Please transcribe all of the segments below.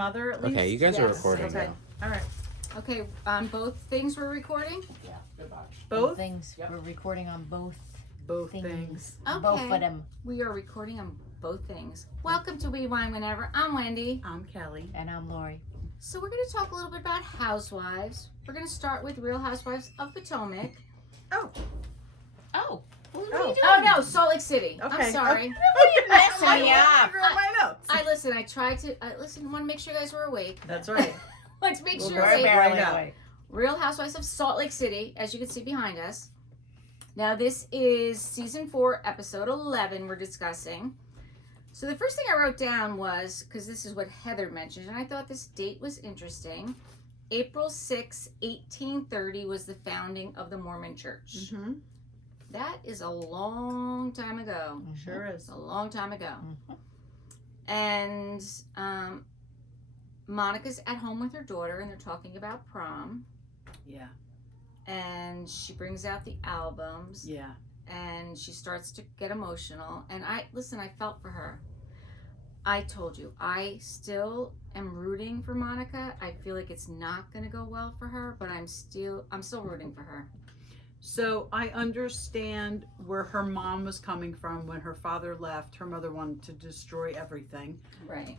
mother at least? Okay, you guys are recording Okay. now. All right. Okay, both things we're recording? Yeah, goodbye. Both? things. Yep. We're recording on both Both things. things. Okay. Both of them. We are recording on both things. Welcome to We Wine Whenever. I'm Wendy. I'm Kelly. And I'm Lori. So we're going to talk a little bit about Housewives. We're going to start with Real Housewives of Potomac. Oh. Oh. What Oh. are you doing? Oh no, Salt Lake City. Okay. I'm sorry. You're messing me up. my notes. I tried to listen, want to make sure you guys were awake. That's right. Let's make sure We're you're very awake. barely Barely up. awake. Real Housewives of Salt Lake City, as you can see behind us. Now this is season 4, episode 11 we're discussing. So the first thing I wrote down was, because this is what Heather mentioned, and I thought this date was interesting. April 6, 1830 was the founding of the Mormon Church. Mm-hmm. That is a long time ago. Sure is. A long time ago. Mhm. And Monica's at home with her daughter, and they're talking about prom. Yeah. And she brings out the albums. Yeah. And she starts to get emotional. And I felt for her. I told you, I still am rooting for Monica. I feel like it's not going to go well for her, but I'm still rooting for her. So I understand where her mom was coming from when her father left. Her mother wanted to destroy everything. Right.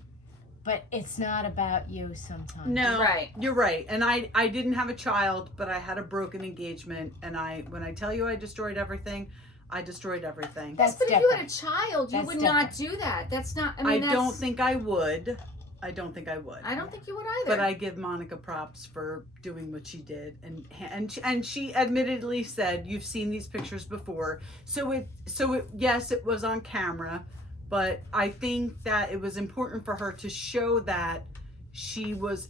But it's not about you sometimes. No, Right. You're right. And I didn't have a child, but I had a broken engagement. And when I tell you I destroyed everything, I destroyed everything. Yes, That's but if you had a different. child, you That's would not do that. That's not, I mean, don't think I would. I don't think I would. I don't think you would either. But I give Monica props for doing what she did, and she admittedly said, "You've seen these pictures before." So yes, it was on camera, but I think that it was important for her to show that she was,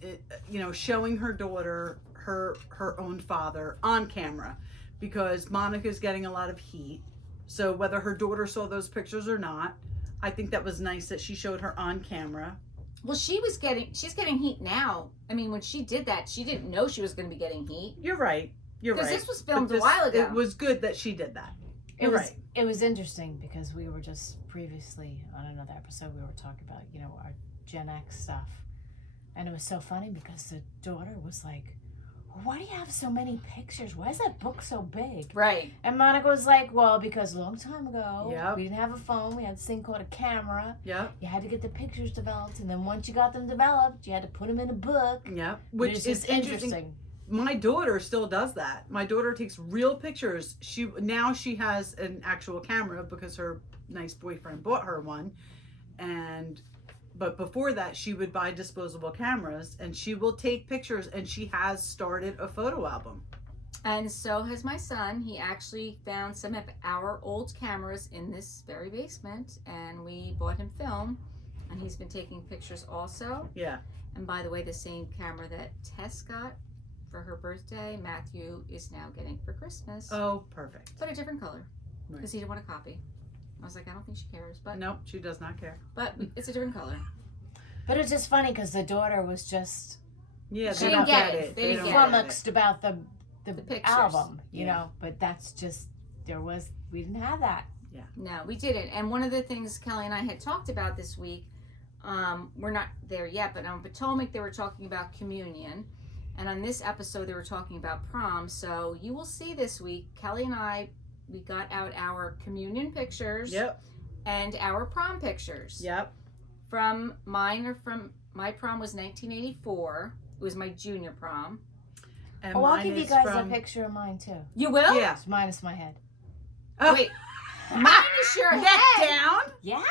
showing her daughter her own father on camera, because Monica's getting a lot of heat. So whether her daughter saw those pictures or not, I think that was nice that she showed her on camera. Well, she's getting heat now. I mean, when she did that, she didn't know she was going to be getting heat. You're right. You're right. Because this was filmed But a while ago. It was good that she did that. You're right. It was interesting because we were just previously on another episode, we were talking about, our Gen X stuff. And it was so funny because the daughter was like, why do you have so many pictures? Why is that book so big? Right. And Monica was like, well, because a long time ago, Yep. we didn't have a phone. We had this thing called a camera. Yep. You had to get the pictures developed. And then once you got them developed, you had to put them in a book. Yep. It Which was is just interesting. My daughter still does that. My daughter takes real pictures. She has an actual camera because her nice boyfriend bought her one. But before that, she would buy disposable cameras, and she will take pictures, and she has started a photo album. And so has my son. He actually found some of our old cameras in this very basement, and we bought him film, and he's been taking pictures also. Yeah. And by the way, the same camera that Tess got for her birthday, Matthew is now getting for Christmas. Oh, perfect. But a different color, Right. because he didn't want a copy. I was like, I don't think she cares, but Nope, she does not care. it's a different color. But it was just funny because the daughter was just Yeah, She they didn't don't get get it. it. They They didn't don't get it. get it. flummoxed about the pictures. album, you Yeah. know. But that's just, we didn't have that. No, we didn't. And one of the things Kelly and I had talked about this week, we're not there yet, but on Potomac they were talking about communion. And on this episode they were talking about prom. So you will see this week, Kelly and I, we got out our communion pictures Yep. and our prom pictures. Yep. From my prom was 1984. It was my junior prom. And Oh, I'll mine give you is guys from- a picture of mine too. You will? Yeah. It's minus my head. Oh. Wait. Mine is your Neck head. down. Yeah.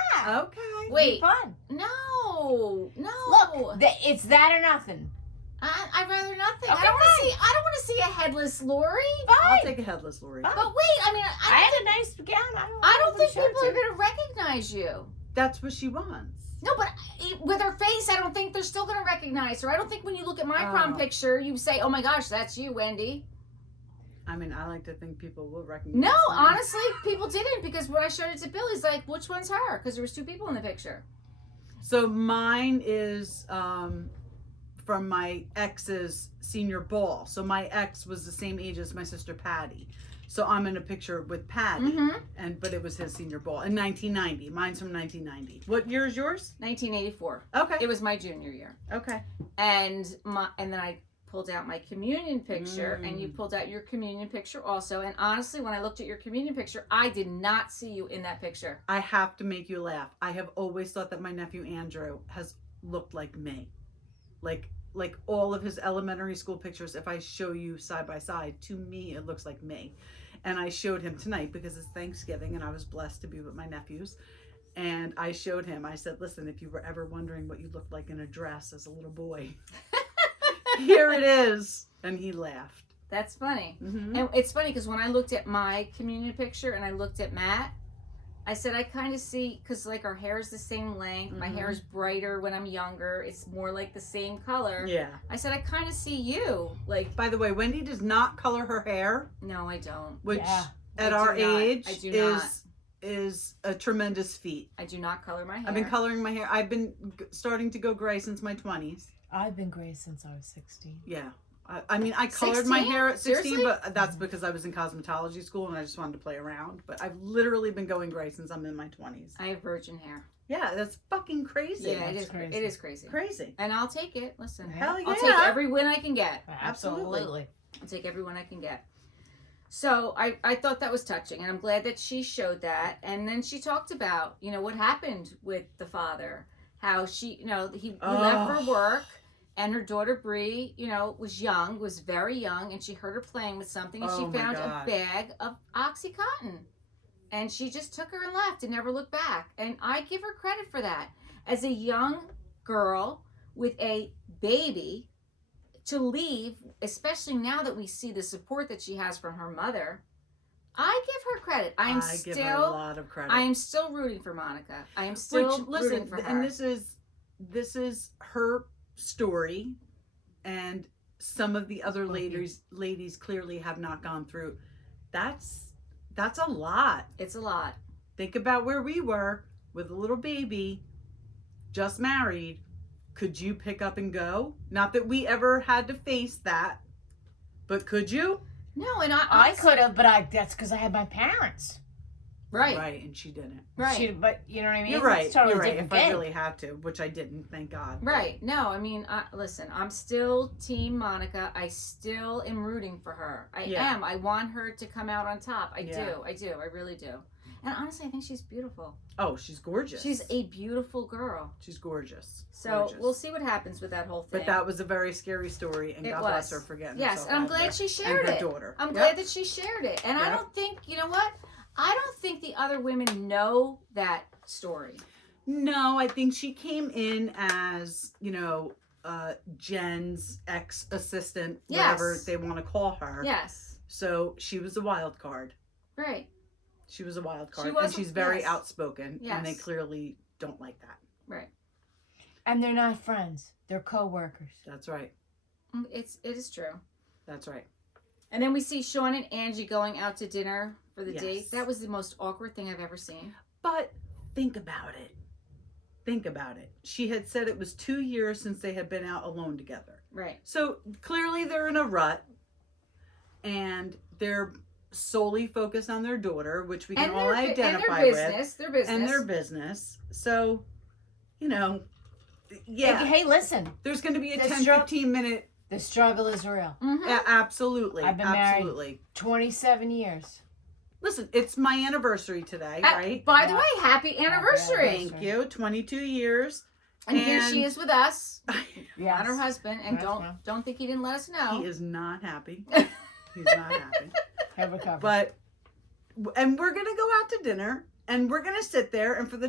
Okay. Wait. Fun. No. Look, it's that or nothing. I'd rather nothing. Okay, I don't want to see a headless Lori. I'll Fine. take a headless Lori. Fine. But wait, I mean, I had a nice gown. I don't think show it people to are you. going to recognize you. That's what she wants. No, but with her face, I don't think they're still going to recognize her. I don't think when you look at my prom Oh. picture, you say, "Oh my gosh, that's you, Wendy." I mean, I like to think people will recognize No, me. honestly, people didn't, because when I showed it to Bill, he's like, "Which one's her?" Because there was 2 people in the picture. So mine is from my ex's senior ball. So my ex was the same age as my sister Patty. So I'm in a picture with Patty, Mm-hmm. but it was his senior ball in 1990. Mine's from 1990. What year is yours? 1984. Okay. It was my junior year. Okay. And then I pulled out my communion picture, and you pulled out your communion picture also. And honestly, when I looked at your communion picture, I did not see you in that picture. I have to make you laugh. I have always thought that my nephew Andrew has looked like me. Like all of his elementary school pictures, if I show you side by side, to me it looks like me. And I showed him tonight because it's Thanksgiving and I was blessed to be with my nephews. And I showed him, I said, listen, if you were ever wondering what you looked like in a dress as a little boy, here it is. And he laughed. That's funny. Mm-hmm. And it's funny because when I looked at my communion picture and I looked at Matt, I said, I kind of see, because like our hair is the same length. My hair is brighter when I'm younger. It's more like the same color. Yeah. I said, I kind of see you. Like, By the way, Wendy does not color her hair, no, I don't. which Yeah. at I our do not. age I do not. is a tremendous feat. I do not color my hair. I've been coloring my hair. I've been starting to go gray since my 20s. I've been gray since I was 16. Yeah. I mean, I colored my 16? hair at 16, Seriously? but that's because I was in cosmetology school and I just wanted to play around. But I've literally been going gray since I'm in my 20s. I have virgin hair. Yeah, that's fucking crazy. Yeah, it That's is crazy. It is crazy. Crazy. And I'll take it. Listen. Hell I'll take yeah. every win I can get. Absolutely. I'll take every one I can get. So I thought that was touching, and I'm glad that she showed that. And then she talked about, what happened with the father, how she, he left for work, and her daughter Bree, was very young, and she heard her playing with something, and Oh she my found God. a bag of Oxycontin, and she just took her and left and never looked back. And I give her credit for that. As a young girl with a baby, to leave, especially now that we see the support that she has from her mother, I give her credit. I give her a lot of credit. I am still rooting for Monica. I am still rooting for her. And this is her story, and some of the other ladies clearly have not gone through. That's a lot. It's a lot. Think about where we were with a little baby, just married. Could you pick up and go? Not that we ever had to face that, but could you? No, and I could have, but that's because I had my parents. Right. Right, and she didn't. Right. But you know what I mean? You're right. It's totally You're right. different If I game. really had to, which I didn't, thank God. Right. No, I mean, listen, I'm still Team Monica. I still am rooting for her. I am. I want her to come out on top. I do. I really do. And honestly, I think she's beautiful. Oh, she's gorgeous. She's a beautiful girl. She's gorgeous. So Gorgeous. we'll see what happens with that whole thing. But that was a very scary story, and It God was. bless her for getting Yes, herself and I'm out glad there. she shared and her it. daughter. I'm Yep. glad that she shared it. And I Yep. don't think, you know what? I don't think the other women know that story. No, I think she came in as, Jen's ex-assistant, whatever Yes. they want to call her. Yes. So she was a wild card. Right. She was a wild card. She was, and she's very yes. outspoken. And they Yes. clearly don't like that. Right. And they're not friends. They're co-workers. That's right. It is true. That's right. And then we see Shawn and Angie going out to dinner for the Yes. date. That was the most awkward thing I've ever seen. But think about it. Think about it. She had said it was 2 years since they had been out alone together. Right. So clearly they're in a rut. And they're solely focused on their daughter, which we can all identify with. Their business. And their business. So, yeah. Hey, listen. There's going to be a The 10, 15 minute. The struggle is real. Mm-hmm. Yeah, absolutely. I've been absolutely. 27 years. Listen, it's my anniversary today, right? By the Yeah. way, happy anniversary. Thank you. 22 years. And here she is with us, Yes. not her husband. And Yes, don't think he didn't let us know. He is not happy. He's not happy. He'll recover. And we're going to go out to dinner. And we're going to sit there. And for the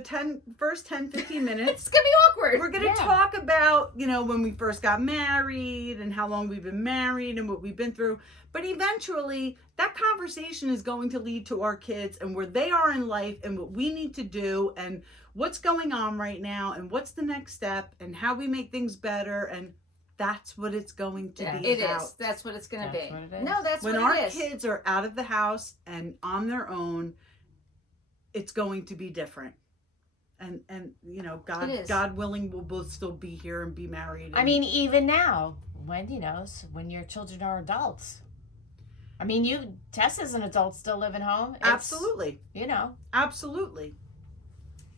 first 10, 15 minutes. It's gonna be awkward. We're going to talk about, when we first got married and how long we've been married and what we've been through. But eventually, that conversation is going to lead to our kids and where they are in life and what we need to do and what's going on right now and what's the next step and how we make things better. And that's what it's going to be It about. is. That's what it's gonna That's be. what it is. No, that's When what our it is. kids are out of the house and on their own, it's going to be different. And It is. God willing, we'll both still be here and be married. I mean, even now, Wendy knows when your children are adults. I mean, Tessa's an adult still living home. Absolutely. You know. Absolutely.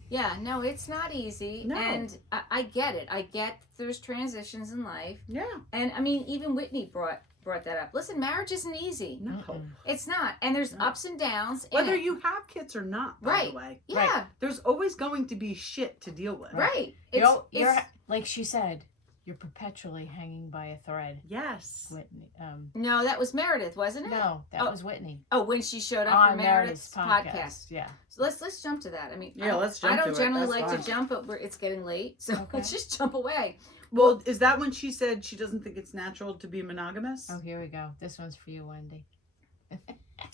Yeah, no, it's not easy. No. And I get it. I get there's transitions in life. Yeah. And I mean, even Whitney brought that up. Listen, marriage isn't easy. No. Mm-mm. It's not. And there's No. ups and downs. in Whether it. you have kids or not, by Right. the way. Yeah. There's always going to be shit to deal with. Right. You're like she said, you're perpetually hanging by a thread. Yes. Whitney. No, that was Meredith, wasn't it? No, that was Whitney. Oh, when she showed up for On Meredith's podcast. Yeah. So let's jump to that. I mean, Yeah, let's jump I to don't it. generally That's like fine. to jump, but it's getting late, so Okay. let's just jump away. Well, is that when she said she doesn't think it's natural to be monogamous? Oh, here we go. This one's for you, Wendy.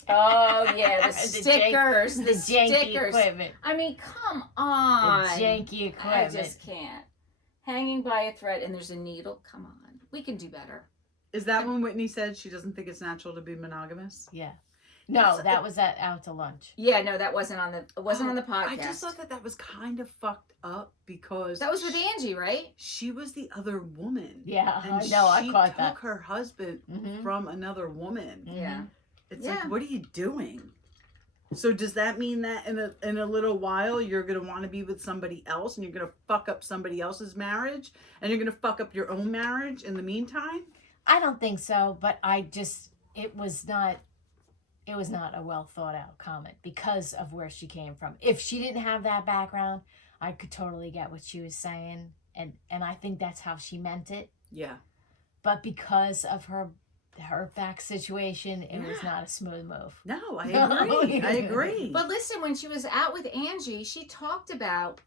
Oh yeah, the The stickers, The the janky stickers. equipment. I mean, come on. The janky I equipment. just can't. Hanging by a thread and there's a needle. Come on, we can do better. Is that when Whitney said she doesn't think it's natural to be monogamous? Yeah. No, that was out to lunch. Yeah, no, that wasn't on the. It wasn't on the podcast. I just thought that was kind of fucked up because that was with Angie, right? she was the other woman. Yeah, And I know. I she caught took that. her husband Mhm. from another woman. Yeah. It's Yeah. like, what are you doing? So does that mean that in a little while you're gonna want to be with somebody else and you're gonna fuck up somebody else's marriage and you're gonna fuck up your own marriage in the meantime? I don't think so, but it was not a well thought out comment because of where she came from. If she didn't have that background, I could totally get what she was saying, and I think that's how she meant it. Yeah. But because of her back situation, it was Yeah. not a smooth move. No, I No. agree. I agree. But listen, when she was out with Angie, she talked about,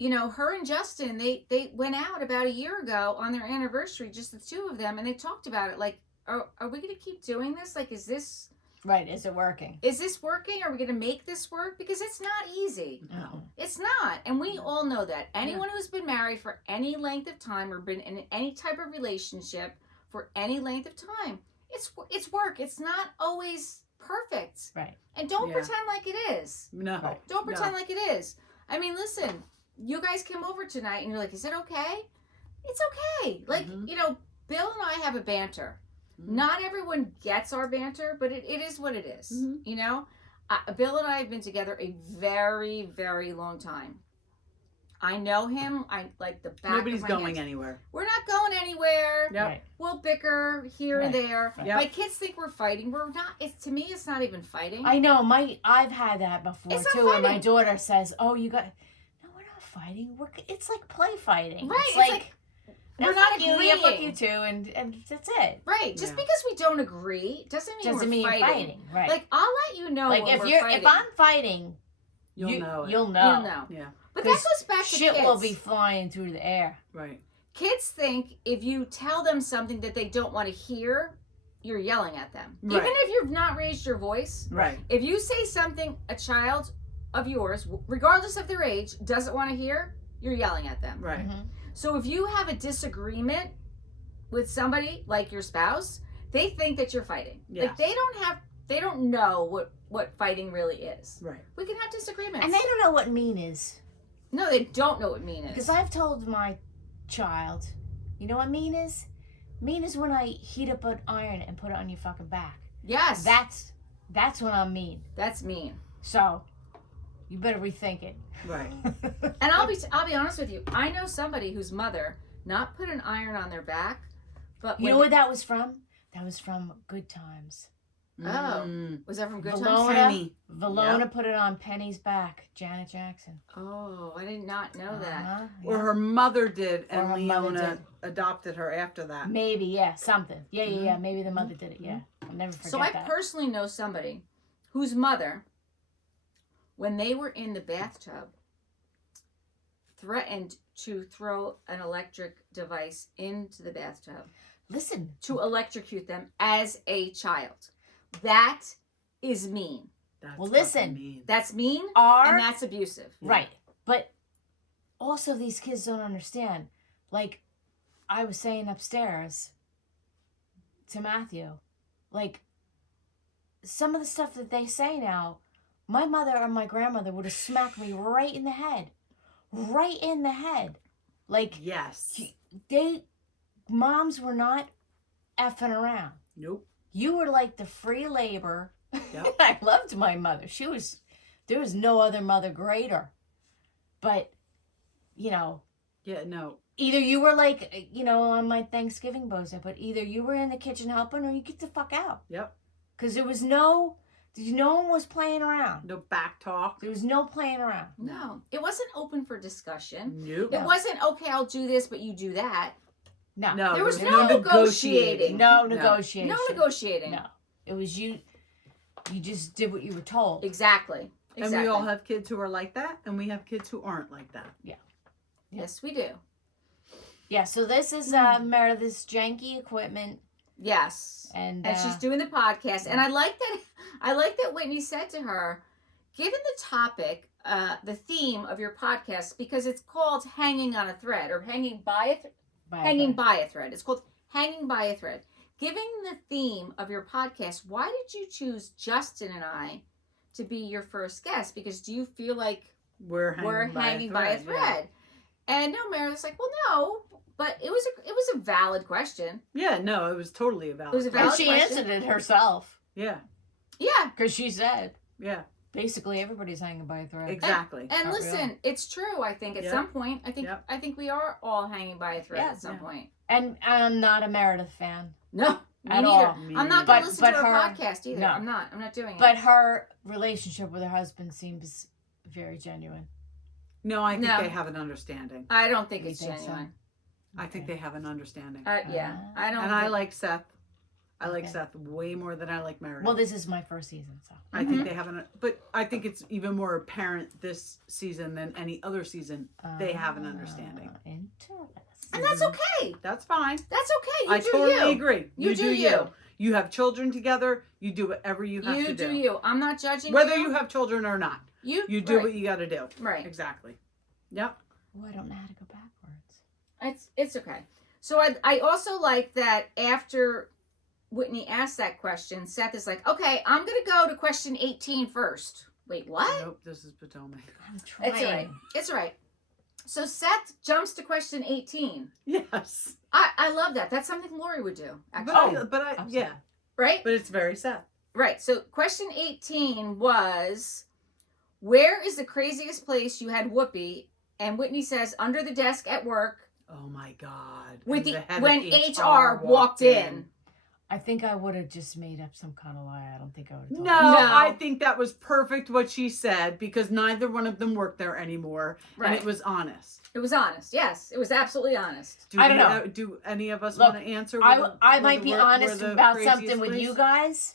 her and Justin, they went out about a year ago on their anniversary, just the two of them, and they talked about it. Like, are we going to keep doing this? Like, is this Right? Is it working? working? Are we going to make this work? Because it's not easy. No. It's not. And we all know that. Anyone who's been married for any length of time or been in any type of relationship for any length of time, it's work. It's not always perfect. Right. And don't Yeah. Mm-hmm. pretend like it is. No. Right. Don't pretend like it is. I mean, listen, you guys came over tonight and you're like, is it okay? It's okay. Like, Mhm. Bill and I have a banter. Mhm. Not everyone gets our banter, but it is what it is. Mhm. Bill and I have been together a very, very long time. I know him. I like the back Nobody's of my going hands. anywhere. We're not going anywhere. Yep. Right. We'll bicker here and Right. there. Yep. My kids think we're fighting. We're not. To me, it's not even fighting. I know. I've had that before It's not too. And my fighting. daughter says, "Oh, you got." No, we're not fighting. It's like play fighting. Right, It's it's like we're "No, not fuck you, yeah, fuck agreeing." you too, and that's it. Right. Just Yeah. because we don't agree doesn't mean Doesn't we're mean fighting. fighting. Right. Like, I'll let you know Like when if we're you're fighting. if I'm fighting, You'll know it. You'll know. You'll know. Yeah. But that 'Cause goes back to Shit kids. will be flying through the air. Right. Kids think if you tell them something that they don't want to hear, you're yelling at them. Right. Even if you've not raised your voice, Right. if you say something a child of yours, regardless of their age, doesn't want to hear, you're yelling at them. Right. Mhm. So if you have a disagreement with somebody like your spouse, they think that you're fighting. Yeah. Like they don't know what fighting really is. Right. We can have disagreements. And they don't know what mean is. No, they don't know what mean is. Because I've told my child, you know what mean is? Mean is when I heat up an iron and put it on your fucking back. Yes. That's when I'm mean. That's mean. So, you better rethink it. Right. And I'll be honest with you. I know somebody whose mother not put an iron on their back, but You know where that was from? That was from Good Times. was that from Good Valona. Times? Penny. Valona put it on Penny's back. Janet Jackson. Oh, I did not know that. Uh-huh, Or yeah. her mother did, Or and her mother Leona did. adopted her after that. Maybe, yeah, something. Yeah. Maybe the mother did it. Yeah, I'll never forget So I that. personally know somebody whose mother, when they were in the bathtub, threatened to throw an electric device into the bathtub Listen, to electrocute them as a child. That is mean. That's Well, fucking listen. mean. That's mean our and that's abusive. right, but also these kids don't understand. Like I was saying upstairs to Matthew, like some of the stuff that they say now, my mother or my grandmother would have smacked me right in the head. Right in the head. Like Yes. moms were not effing around. Nope. You were like the free labor. Yep. I loved my mother. There was no other mother greater. But, you know, Yeah, no. either you were like, on my Thanksgiving bozo, but either you were in the kitchen helping or you get the fuck out. Yep. Because no one was playing around. No back talk. There was no playing around. No. It wasn't open for discussion. Nope. It wasn't, okay, I'll do this, but you do that. No. No. There was no negotiating. No negotiation. No negotiating. No. It was you just did what you were told. Exactly. And we all have kids who are like that, and we have kids who aren't like that. Yes, we do. Yeah, so this is Meredith's janky equipment. Yes. And she's doing the podcast. And I like that Whitney said to her, given the topic, the theme of your podcast, because it's called Hanging on a Thread or Hanging by a Thread. It's called Hanging by a Thread. Given the theme of your podcast, why did you choose Justin and I to be your first guest? Because do you feel like We're hanging by a thread? And no, Meredith's like, well, no, but it was a valid question. Yeah, no, it was totally a valid. It was a And valid she question. answered it herself. Yeah, Yeah. Because she said, yeah, basically everybody's hanging by a thread. exactly. And Not listen, real. it's true. I think at Yep. some point, I Yep. think we are all hanging by a thread Yeah. at some point. And I'm not a Meredith fan. No, me At neither. all. Me I'm not neither. going to listen But to her her- podcast either. no. I'm not doing But it. her relationship with her husband seems very genuine. No, I think No. they have an understanding. I don't think You it's think so? genuine. I think they have an understanding. Yeah, I don't. And I think- like Seth. I like Okay. Seth way more than I like Meredith. Well, this is my first season, so. I think they have but I think it's even more apparent this season than any other season. They have an understanding. Interesting. and that's okay. That's fine. That's okay. You I do totally you. agree. You do you. You have children together. You do whatever you have You to do do. you. I'm not judging Whether you have children or not. You You do right. what you got to do. Right. Exactly. Yep. Oh, I don't know how to go backwards. It's okay. So I also like that after Whitney asked that question, Seth is like, okay, I'm going to go to question 18 first. Wait, what? Nope, this is Potomac. I'm trying. It's all right. It's all right. So Seth jumps to question 18. Yes. I love that. That's something Lori would do, actually. But I absolutely. yeah. Right? But it's very Seth. Right. So question 18 was, where is the craziest place you had whoopee? And Whitney says, under the desk at work Oh my God. with And the head of when HR walked in. I think I would have just made up some kind of lie. I don't think I would have told No, her. I think that was perfect what she said because neither one of them worked there anymore. Right. And it was honest. It was honest. Yes, it was absolutely honest. I don't know. Do any of us Look, want to answer? I might be honest where the about craziest something with place? you guys,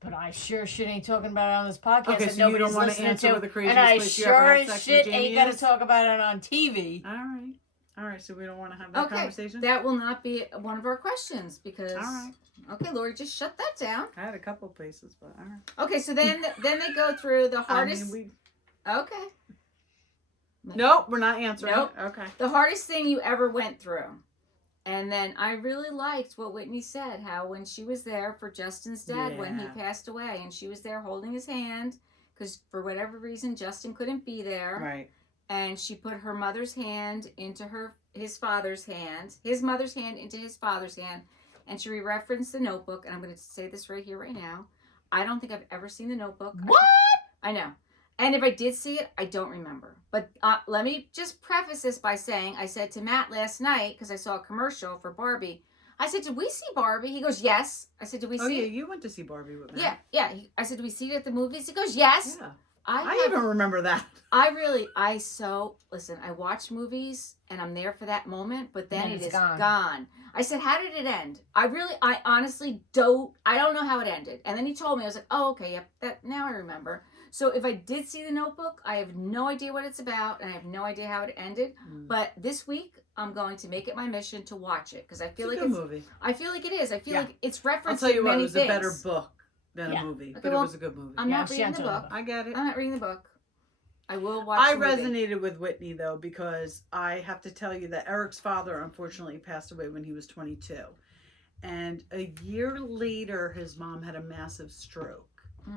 but I sure shit ain't talking about it on this podcast Okay, that so you nobody's don't want to listening answer to. where the craziest And I place you ever sure had as sex shit with ain't Jamie gonna is? talk about it on TV. All right. All right, so we don't want to have that Okay, conversation? that will not be one of our questions because. All right. Okay, Lori, just shut that down. I had a couple places, but all right. Okay, so then they go through the hardest. I mean, Okay. Nope, we're not answering. Nope. It. Okay. The hardest thing you ever went through. And then I really liked what Whitney said, how when she was there for Justin's dad when he Yeah. passed away, and she was there holding his hand, because for whatever reason Justin couldn't be there, Right. and she put her mother's hand into his father's hand, his mother's hand into his father's hand, and she referenced the Notebook, and I'm going to say this right here, right now. I don't think I've ever seen the Notebook. What? I know. And if I did see it, I don't remember. But let me just preface this by saying, I said to Matt last night, because I saw a commercial for Barbie, I said, did we see Barbie? He goes, yes. I said, did we Oh, see yeah, it? you went to see Barbie with me. Yeah. I said, did we see it at the movies? He goes, yes. Yeah. I even remember that. Listen, I watch movies and I'm there for that moment, but then And it it's is gone. gone. I said, how did it end? I honestly I don't know how it ended. And then he told me, I was like, oh, okay, yep, now I remember. So if I did see the Notebook, I have no idea what it's about and I have no idea how it ended. But this week, I'm going to make it my mission to watch it because I feel It's like a good movie. I feel like it is. I feel Yeah. like it's I'll referenced tell you in what, many it was things. a better book than Yeah. a movie, Okay, but well, it was a good movie. I'm Yeah, not she reading the entered book. it. I get it. I'm not reading the book. I will watch I the movie. resonated with Whitney though because I have to tell you that Eric's father unfortunately passed away when he was 22. And a year later his mom had a massive stroke.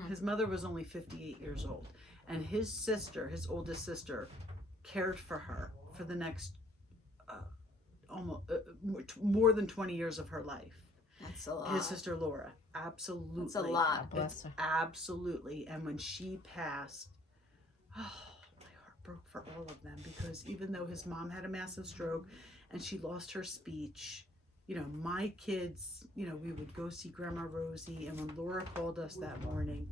His mother was only 58 years old and his sister, his oldest sister, cared for her for the next almost more than 20 years of her life. That's a lot. His sister Laura. Absolutely. That's a lot. Bless her. Absolutely. And when she passed, oh, my heart broke for all of them, because even though his mom had a massive stroke and she lost her speech, you know, my kids, you know, we would go see Grandma Rosie, and when Laura called us that morning,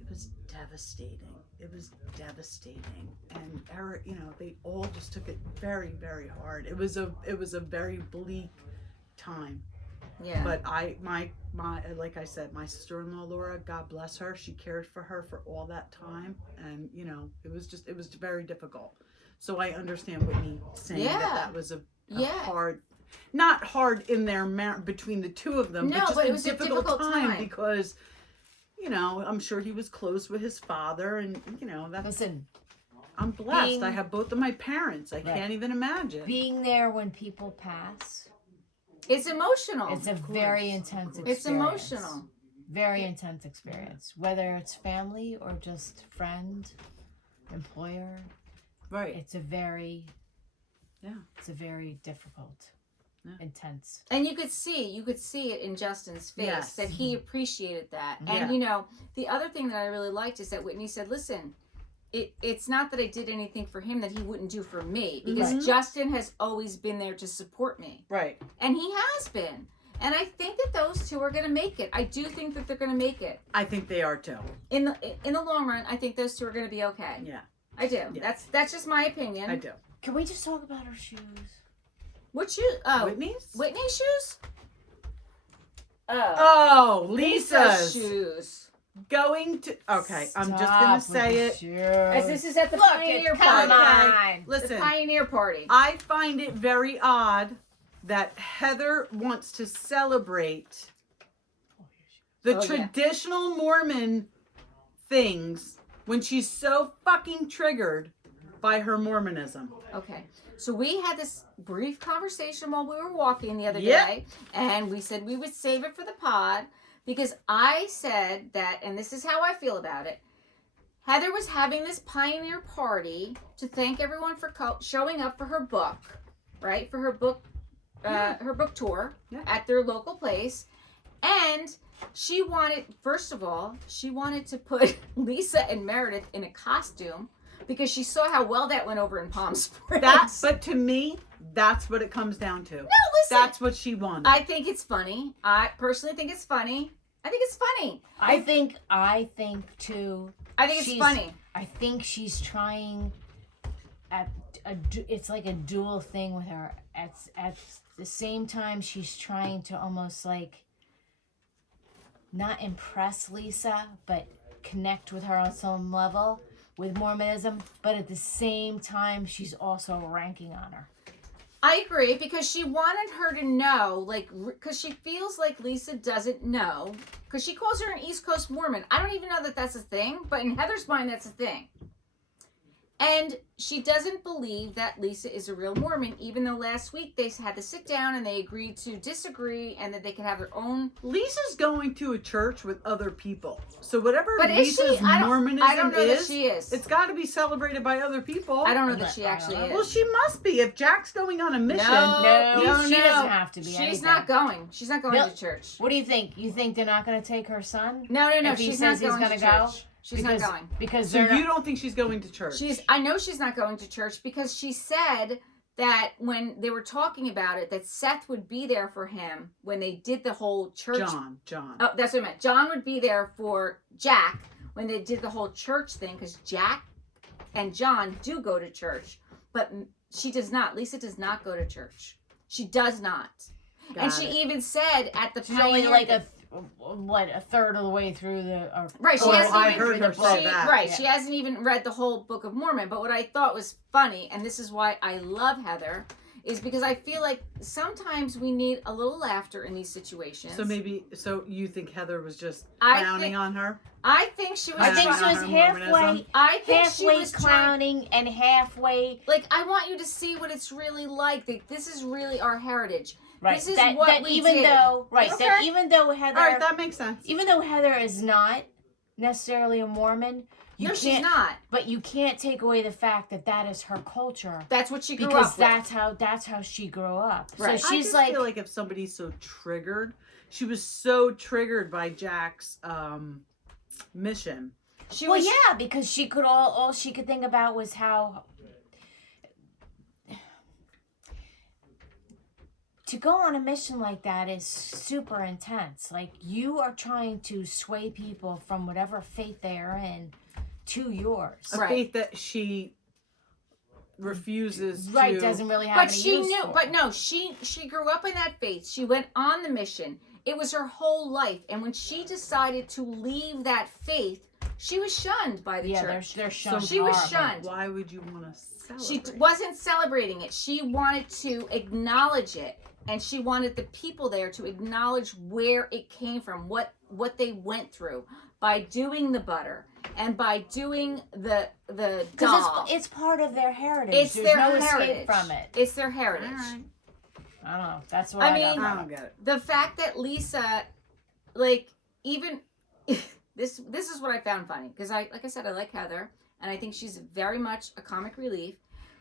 it was devastating. It was devastating. And Eric, you know, they all just took it very, very hard. It was a very bleak time. Yeah. But my like I said, my sister-in-law Laura, God bless her, she cared for her for all that time, and you know, it was very difficult. So I understand Whitney saying that was a hard, not hard in their between the two of them, No, but it just was a difficult time because, you know, I'm sure he was close with his father, and you know, that's, Listen, I'm blessed. I have both of my parents. I can't even imagine being there when people pass. It's emotional. It's a very intense experience. It's emotional. Very intense experience. Whether it's family or just friend, employer. right. It's a very Yeah. difficult, intense. And you could see it in Justin's face that he appreciated that. And you know, the other thing that I really liked is that Whitney said, listen, it's not that I did anything for him that he wouldn't do for me, because Justin has always been there to support me. Right. And he has been. And I think that those two are going to make it. I do think that they're going to make it. I think they are too. In the long run, I think those two are going to be okay. Yeah. I do. Yeah. That's just my opinion. I do. Can we just talk about her shoes? What shoes? Oh, Whitney's? Whitney's shoes? Oh, Lisa's shoes. going to. Okay, I'm just gonna say it. As this is at the Pioneer come Party. on. Listen, The Pioneer Party. I find it very odd that Heather wants to celebrate the traditional Mormon things when she's so fucking triggered by her Mormonism. Okay. So we had this brief conversation while we were walking the other day, and we said we would save it for the pod, because I said that, and this is how I feel about it, Heather was having this Pioneer Party to thank everyone for showing up for her book, right? For her book tour at their local place. And she wanted, first of all, she wanted to put Lisa and Meredith in a costume, because she saw how well that went over in Palm Springs. But to me, that's what it comes down to. No, listen. That's what she wanted. I think it's funny. I personally think it's funny. I think it's funny. I think too. I think it's funny. I think she's trying it's like a dual thing with her. At the same time, she's trying to almost like not impress Lisa, but connect with her on some level with Mormonism. But at the same time, she's also ranking on her. I agree, because she wanted her to know, like, because she feels like Lisa doesn't know, because she calls her an East Coast Mormon. I don't even know that that's a thing, but in Heather's mind, that's a thing. And she doesn't believe that Lisa is a real Mormon, even though last week they had to sit down and they agreed to disagree and that they could have their own. Lisa's going to a church with other people. So whatever But Lisa's Mormonism I don't know is, that she is. it's got to be celebrated by other people. I don't know that she actually is. Well, she must be. If Jack's going on a mission. No, she doesn't have to be. She's anything. not going. She's not going to church. What do you think? You think they're not going to take her son? No. If he She's says not going he's to gonna church. go? She's not going. Because So they're you don't think she's going to church? I know she's not going to church, because she said that when they were talking about it, that Seth would be there for him when they did the whole church. John. Oh, that's what I meant. John would be there for Jack when they did the whole church thing, because Jack and John do go to church, but she does not. Lisa does not go to church. She does not. She even said at the she's only like a third of the way through the right. She hasn't I even heard her say that. Right. Yeah. She hasn't even read the whole Book of Mormon. But what I thought was funny, and this is why I love Heather, is because I feel like sometimes we need a little laughter in these situations. So you think Heather was just clowning on her? I think she was. I think she was Mormonism. halfway clowning and halfway. Like, I want you to see what it's really like. This is really our heritage. Right. This is that what that we even did. though right Okay. that even though Heather All right, that makes sense. even though Heather is not necessarily a Mormon, No, she's not. But you can't take away the fact that that is her culture. That's what she grew because up with. that's how she grew up. Right. So she's I just like, feel like if somebody's so triggered, she was so triggered by Jack's mission. yeah, because she could all she could think about was how to go on a mission like that is super intense. Like, you are trying to sway people from whatever faith they are in to yours. A faith that she refuses Right, to. doesn't really have But any she use knew. for. But no, she grew up in that faith. She went on the mission. It was her whole life. And when she decided to leave that faith, she was shunned by the church. They're shunned. She was horribly. shunned. Why would you want to celebrate? She wasn't celebrating it. She wanted to acknowledge it. And she wanted the people there to acknowledge where it came from, what they went through by doing the butter and by doing the doll. Because it's part of their heritage. It's There's their no heritage. escape from it. It's their heritage. All right. I don't know. That's what I I mean, got I from don't it. get it. The fact that Lisa, like, even this is what I found funny, because like I said, I like Heather, and I think she's very much a comic relief.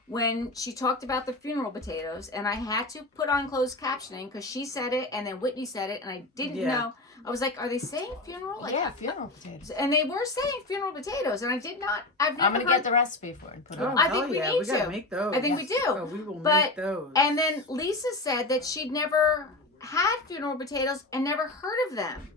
When she talked about the funeral potatoes, and I had to put on closed captioning because she said it and then Whitney said it, and I didn't know. I was like, are they saying funeral? Like, Yeah, funeral potatoes. and they were saying funeral potatoes, and I did not. I've never I'm gonna heard. get the recipe for it and put it Oh, on. I hell think we yeah. need We gotta to. make those. I think we do. Oh, we will But- make those. And then Lisa said that she'd never had funeral potatoes and never heard of them.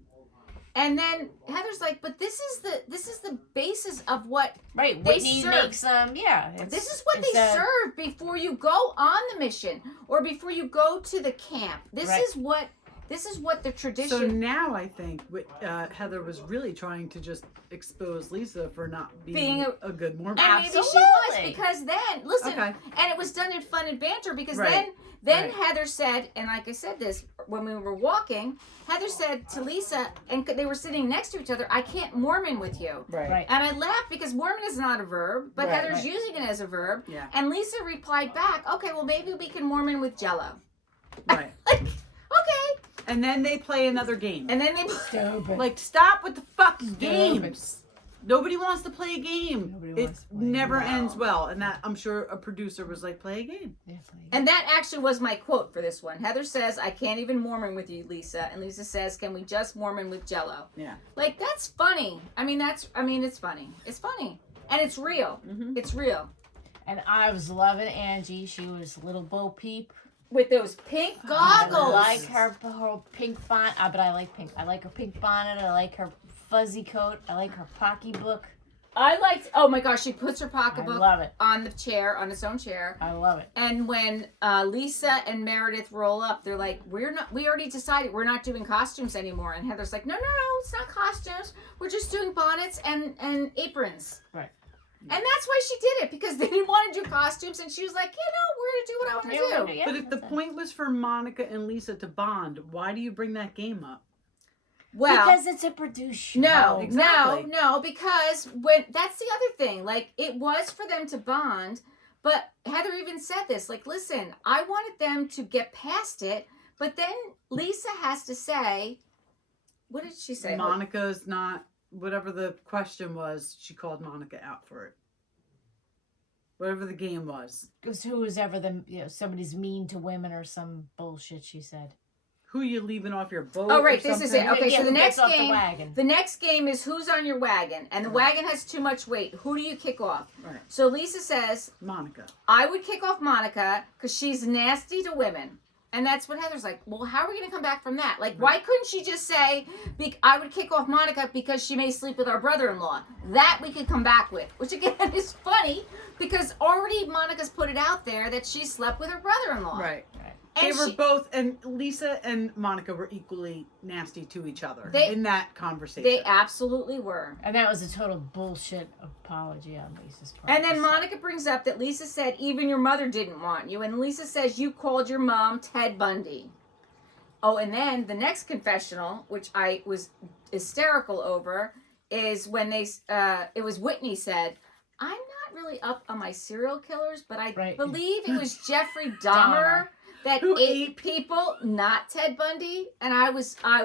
And then Heather's like, but this is the basis of what Right, they Whitney serve. makes them. Yeah, this is what they serve before you go on the mission or before you go to the camp. This Right. is what the tradition. So now I think Heather was really trying to just expose Lisa for not being a good Mormon. And maybe she was, Absolutely. because then listen, Okay. and it was done in fun and banter because Right. then Right. Heather said, and like I said this when we were walking, Heather said to Lisa, and they were sitting next to each other, I can't Mormon with you. Right. And I laughed because Mormon is not a verb, but Right. Heather's using it as a verb. Yeah. And Lisa replied back, okay, well maybe we can Mormon with Jello. Right. Like, okay. And then they play another game. And then they Stupid. Like, stop with the fucking Stupid. games. Nobody wants to play a game. Nobody It wants to play a never game. ends well. And that, I'm sure a producer was like, play a game. Definitely. And that actually was my quote for this one. Heather says, I can't even Mormon with you, Lisa. And Lisa says, can we just Mormon with Jello? Yeah. Like, that's funny. it's funny. It's funny. And it's real. Mm-hmm. It's real. And I was loving Angie. She was little Bo Peep. With those pink goggles. I like her pink bonnet. But I like pink. I like her pink bonnet. I like her fuzzy coat. I like her pocketbook. I liked, oh my gosh, she puts her I pocketbook love it. on the chair, on its own chair. I love it. And when Lisa and Meredith roll up, they're like, we already decided we're not doing costumes anymore. And Heather's like, no, it's not costumes. We're just doing bonnets and aprons. Right. And that's why she did it, because they didn't want to do costumes. And she was like, we're going to do what I want to do. Yeah, But if the that's it. point was for Monica and Lisa to bond, why do you bring that game up? Well, Because it's a produced show. no, Exactly. no, because when that's the other thing. Like, it was for them to bond, but Heather even said this. Like, listen, I wanted them to get past it, but then Lisa has to say, what did she say? Monica's not, whatever the question was, she called Monica out for it. Whatever the game was. Because who was ever somebody's mean to women or some bullshit she said. Who you leaving off your boat? Oh, right, or this is something? it. Okay, Yeah, so the who next gets off the game, wagon? the next game is who's on your wagon, and the wagon has too much weight. Who do you kick off? Right. So Lisa says, Monica. I would kick off Monica because she's nasty to women. And that's what Heather's like, well, how are we going to come back from that? Like, why couldn't she just say, I would kick off Monica because she may sleep with our brother-in-law? That we could come back with. Which, again, is funny because already Monica's put it out there that she slept with her brother-in-law. Right. And They were both, and Lisa and Monica were equally nasty to each other in that conversation. They absolutely were. And that was a total bullshit apology on Lisa's part. And then Monica brings up that Lisa said, even your mother didn't want you. And Lisa says, you called your mom Ted Bundy. Oh, and then the next confessional, which I was hysterical over, is when it was Whitney said, I'm not really up on my serial killers, but I believe it was Jeffrey Dahmer. that Who ate ate- people, not Ted Bundy. And I'm sorry.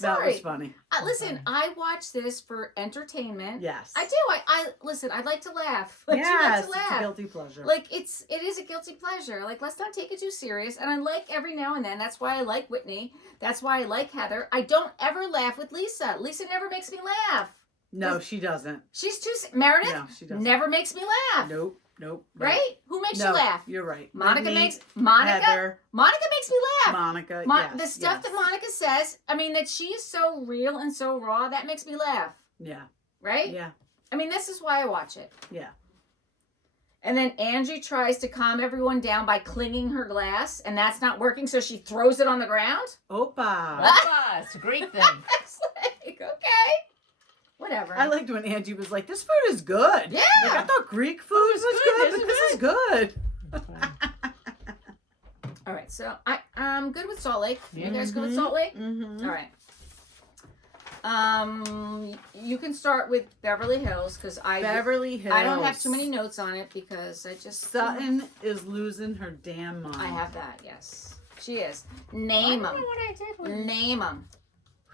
That was funny. Listen, I watch this for entertainment. Yes. I do. I listen. I like to laugh. I do like Yes, to it's laugh. a guilty pleasure. Like it is a guilty pleasure. Like let's not take it too serious. And I like every now and then. That's why I like Whitney. That's why I like Heather. I don't ever laugh with Lisa. Lisa never makes me laugh. No, she doesn't. She's too Meredith. No, she doesn't. Never makes me laugh. Nope. Nope. Right? Who makes No, you laugh? You're right. Monica Whitney, makes Heather, Monica makes me laugh. Monica. The yes, stuff yes. that Monica says, I mean, that she's so real and so raw, that makes me laugh. Yeah. Right? Yeah. I mean, this is why I watch it. Yeah. And then Angie tries to calm everyone down by clinging her glass, and that's not working, so she throws it on the ground. Opa. Opa, it's a great thing. It's like, okay. Whatever. I liked when Angie was like, "This food is good." Yeah. Like, I thought Greek food was good, but this is good. All right, so I'm good with Salt Lake. You guys good with Mhm. Salt Lake? Mm-hmm. All right. You can start with Beverly Hills because Beverly Hills. I don't have too many notes on it because I just Sutton is losing her damn mind. I have that. Yes, she is. Name I don't them. know what I did with Name them.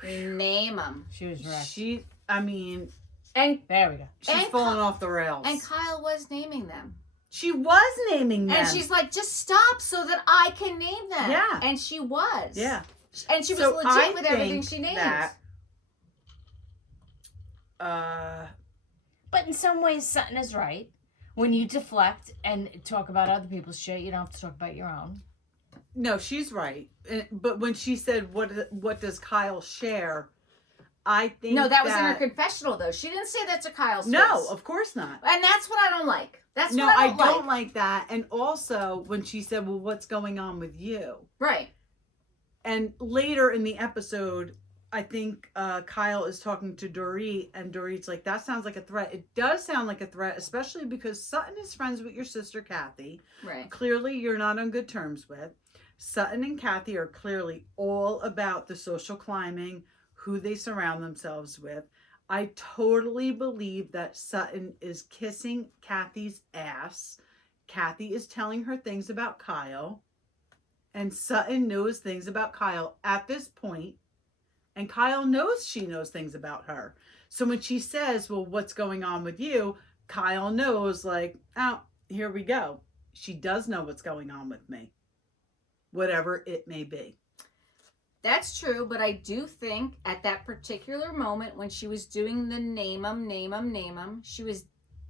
Name them. She was wrecked. I mean, And There we go. she's And falling off the rails. and Kyle was naming them. She was naming them. And she's like, just stop so that I can name them. Yeah. And she was. yeah. And she was So legit I with everything think she named. that- But in some ways, Sutton is right. When you deflect and talk about other people's shit, you don't have to talk about your own. No, she's right. But when she said, "What does Kyle share?" I think No, that was in her confessional, though. She didn't say that to Kyle's No, face. of course not. And that's what I don't like. That's No, what I I don't don't like. like that. And also when she said, "Well, what's going on with you?" Right. And later in the episode, I think Kyle is talking to Dorit, and Dorit's like, "That sounds like a threat." It does sound like a threat, especially because Sutton is friends with your sister Kathy. Right. Clearly, you're not on good terms with. Sutton and Kathy are clearly all about the social climbing, who they surround themselves with. I totally believe that Sutton is kissing Kathy's ass. Kathy is telling her things about Kyle. And Sutton knows things about Kyle at this point. And Kyle knows she knows things about her. So when she says, "Well, what's going on with you?" Kyle knows, like, oh, here we go. She does know what's going on with me. Whatever it may be. That's true, but I do think at that particular moment when she was doing the name 'em, she was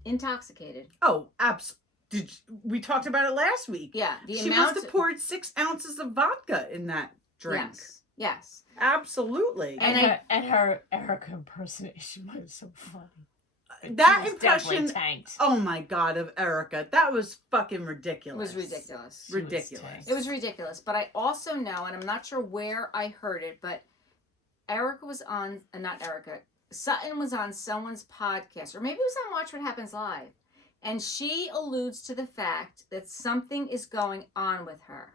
intoxicated. Oh, absolutely. We talked about it last week. Yeah. The She amount must have poured 6 ounces of vodka in that drink. Yes. Yes. Absolutely. And her Erica impersonation was so funny. That She was definitely impression, tanked. oh my God, of Erica. That was fucking It ridiculous. was ridiculous. She was Ridiculous. tanked. It was ridiculous. But I also know, and I'm not sure where I heard it, but Erica was on, not Erica, Sutton was on someone's podcast, or maybe it was on Watch What Happens Live. And she alludes to the fact that something is going on with her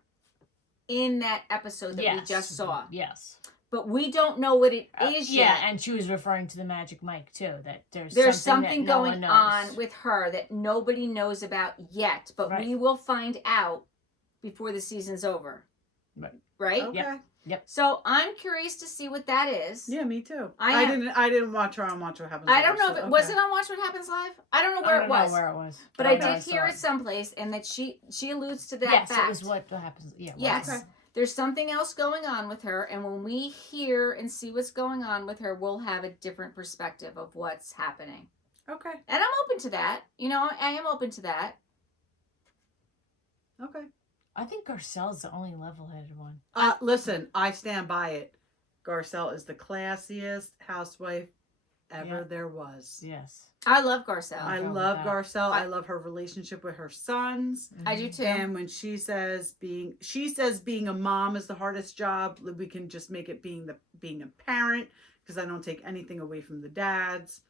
in that episode that we just saw. Yes. But we don't know what it is Yeah, yet. and she was referring to the Magic Mike too. That There's something that no going one knows. on with her that nobody knows about yet, but Right. we will find out before the season's over. Right. Right? Okay. So I'm curious to see what that is. Yeah, me too. I am. I didn't watch her on Watch What Happens. I don't know Live, if so it was okay. it on Watch What Happens Live. I don't know I where don't it was, know where it was. but I know did saw hear it someplace, and that she alludes to that Yes, fact. it was what happens. Yeah. Yes. Okay. There's something else going on with her, and when we hear and see what's going on with her, we'll have a different perspective of what's happening. Okay. And I'm open to that. You know, I am open to that. Okay. I think Garcelle's the only level-headed one. Listen, I stand by it. Garcelle is the classiest housewife ever Yeah. there was. Yes. I love Garcelle. I go with love that. Garcelle. I love her relationship with her sons. I do too. And when she says being a mom is the hardest job, we can just make it being a parent, because I don't take anything away from the dads.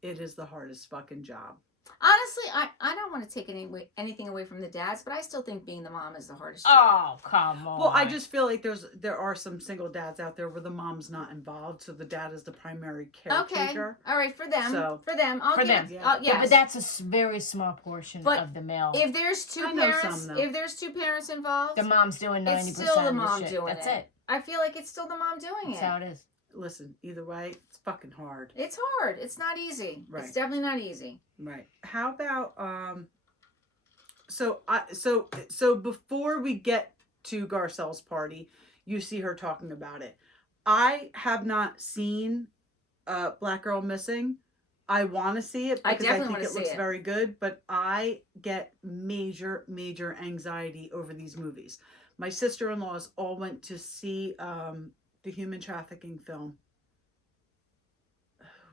It is the hardest fucking job. Honestly, I don't want to take anything away from the dads, but I still think being the mom is the hardest job. Oh, come on. Well, I just feel like there are some single dads out there where the mom's not involved, so the dad is the primary caretaker. Okay, all right, for them, So- I'll For give them, yeah. Yeah, yes. but that's a very small portion But of the male. If there's two I know parents, some, though. if there's two parents involved, The mom's doing 90% it's still the of mom the shit. doing That's it. I feel like it's still the mom doing That's it. how it is. Listen, either way, it's fucking hard. It's hard. It's not easy. Right. It's definitely not easy. Right. How about so before we get to Garcelle's party, you see her talking about it. I have not seen Black Girl Missing. I want to see it I because I definitely think wanna it see looks it. very good, but I get major anxiety over these movies. My sister-in-laws all went to see the human trafficking film.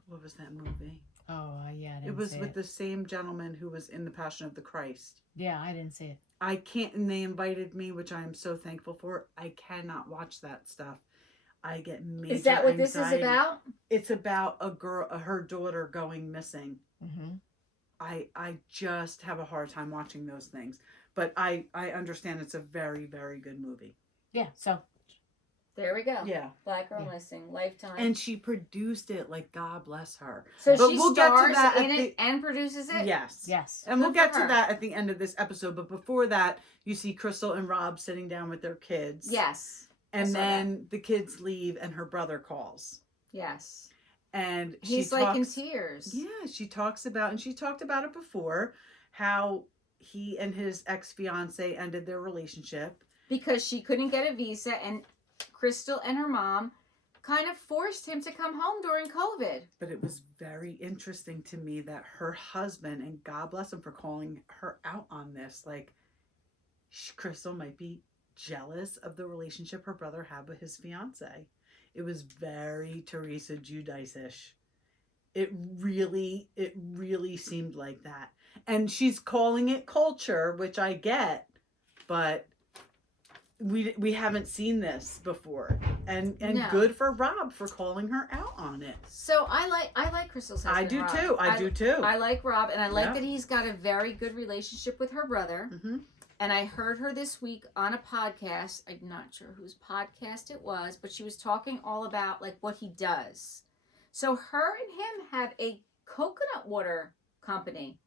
What was that movie? Oh, yeah, I didn't It was see with it. the same gentleman who was in The Passion of the Christ. Yeah, I didn't see it. I can't, and they invited me, which I am so thankful for. I cannot watch that stuff. I get major Is that what anxiety. this is about? It's about a girl, her daughter going missing. Mm-hmm. I just have a hard time watching those things. But I understand it's a very, very good movie. Yeah, so. There we go. Yeah. Black Girl Yeah. Missing, Lifetime. And she produced it, like, God bless her. so but she we'll get to stars that at in the- it and produces it? Yes. Yes. And we'll Good for get to her. that at the end of this episode. But before that, you see Crystal and Rob sitting down with their kids. Yes. And saw then the kids leave and her brother calls. Yes. And He's she like in talks, tears. Yeah, she talks about, and she talked about it before, how he and his ex-fiance ended their relationship. Because she couldn't get a visa, and Crystal and her mom kind of forced him to come home during COVID. But it was very interesting to me that her husband, and God bless him for calling her out on this, like, Crystal might be jealous of the relationship her brother had with his fiance. It was very Teresa Giudice-ish. It really seemed like that. And she's calling it culture, which I get, but we haven't seen this before. And No. good for Rob for calling her out on it. So I like Crystal's husband. I do Rob. too. I do too. I like Rob, and I like Yeah. that he's got a very good relationship with her brother. Mm-hmm. And I heard her this week on a podcast. I'm not sure whose podcast it was, but she was talking all about like what he does. So her and him have a coconut water company.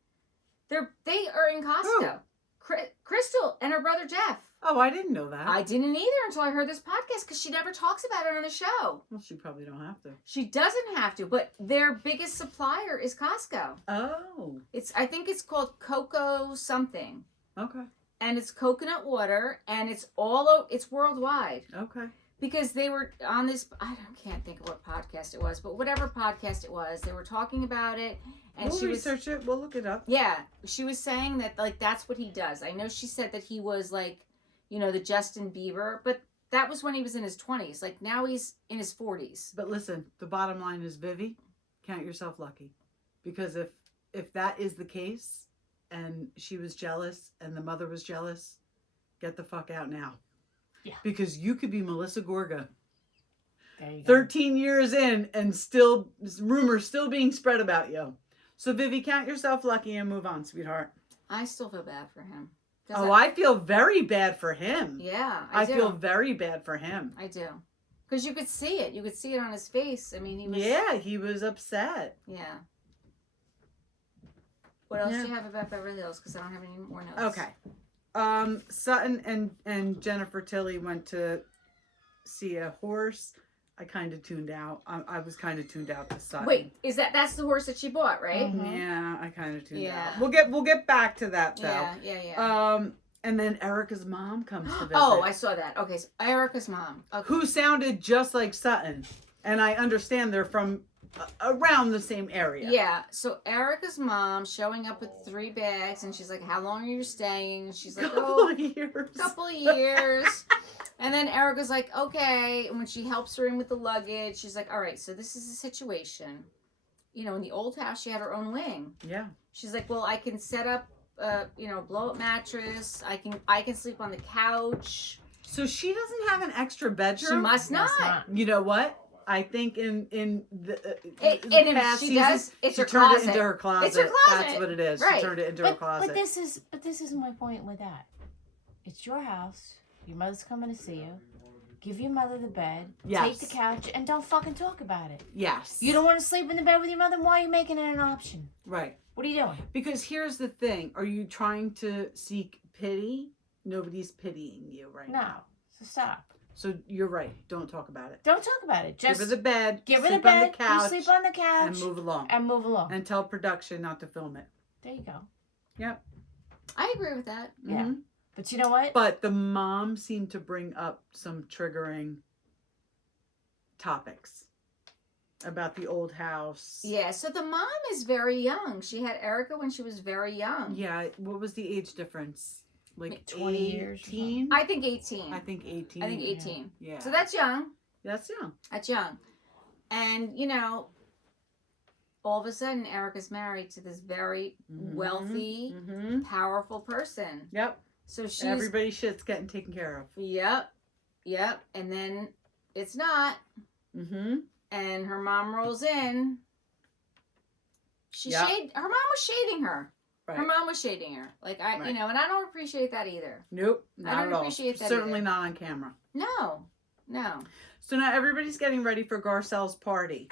They are in Costco. Crystal and her brother Jeff. Oh, I didn't know that. I didn't either until I heard this podcast because she never talks about it on the show. Well, she probably don't have to. She doesn't have to, but their biggest supplier is Costco. Oh, I think it's called Coco something. okay. And it's coconut water, and it's worldwide. Okay. Because they were on this, can't think of what podcast it was, but whatever podcast it was, they were talking about it, and We'll she research it. We'll look it up. yeah, she was saying that like that's what he does. I know she said that he was like, the Justin Bieber, but that was when he was in his 20s. Like now he's in his 40s. But listen, the bottom line is, Vivi, count yourself lucky, because if that is the case, and she was jealous, and the mother was jealous, get the fuck out now. Yeah. Because you could be Melissa Gorga. There you go. 13 years in, and still rumors still being spread about you. So Vivi, count yourself lucky and move on, sweetheart. I still feel bad for him. Oh, I feel very bad for him. Yeah, I do. feel very bad for him. I do. Because you could see it. You could see it on his face. I mean, he was... Yeah, he was upset. Yeah. What else Yeah. do you have about Beverly Hills? Because I don't have any more notes. Okay. Sutton and Jennifer Tilly went to see a horse. I kind of tuned out. I was kind of tuned out to Sutton. Wait, that's the horse that she bought, right? Mhm. Yeah, I kind of tuned Yeah. out. We'll get back to that though. Yeah. And then Erica's mom comes to visit. Oh, I saw that. Okay, so Erica's mom. Okay. Who sounded just like Sutton, and I understand they're from around the same area. Yeah, so Erica's mom showing up with 3 bags, and she's like, "How long are you staying?" And she's like, Couple of years. couple of years. And then Erica's like, "Okay." And when she helps her in with the luggage, she's like, "All right, so this is the situation. In the old house, she had her own wing. Yeah. She's like, well, I can set up, blow up mattress. I can sleep on the couch. So she doesn't have an extra bedroom. She must not. That's not. You know what? I think in the And if past she seasons, does, it's she her turned closet. it into her closet. It's her closet. That's what it is. Right. She turned it into her closet. But this isn't my point with that. It's your house. Your mother's coming to see you. Give your mother the bed. Yes. Take the couch and don't fucking talk about it. Yes. You don't want to sleep in the bed with your mother? Why are you making it an option? Right. What are you doing? Because here's the thing. Are you trying to seek pity? Nobody's pitying you right now. No. So stop. So you're right. Don't talk about it. Don't talk about it. Just give her the bed. give her the sleep on bed. the couch, You sleep on the couch. and move along. And move along. And tell production not to film it. There you go. Yep. I agree with that. Yeah. Mhm. But you know what? But the mom seemed to bring up some triggering topics about the old house. Yeah, so the mom is very young. She had Erica when she was very young. Yeah. What was the age difference? Like 20 years or 18? I think 18. I think 18. I think 18. Yeah. So that's young. That's young. That's young. And, you know, all of a sudden, Erica's married to this very wealthy, powerful person. Yep. So she's... Everybody's shit's getting taken care of. Yep. And then it's not. Mm-hmm. And her mom rolls in. Yep. Her mom was shading her. Right. Her mom was shading her. Like, Right. you know, and I don't appreciate that either. Nope. I Not don't at all. appreciate that Certainly either. not on camera. No. So now everybody's getting ready for Garcelle's party.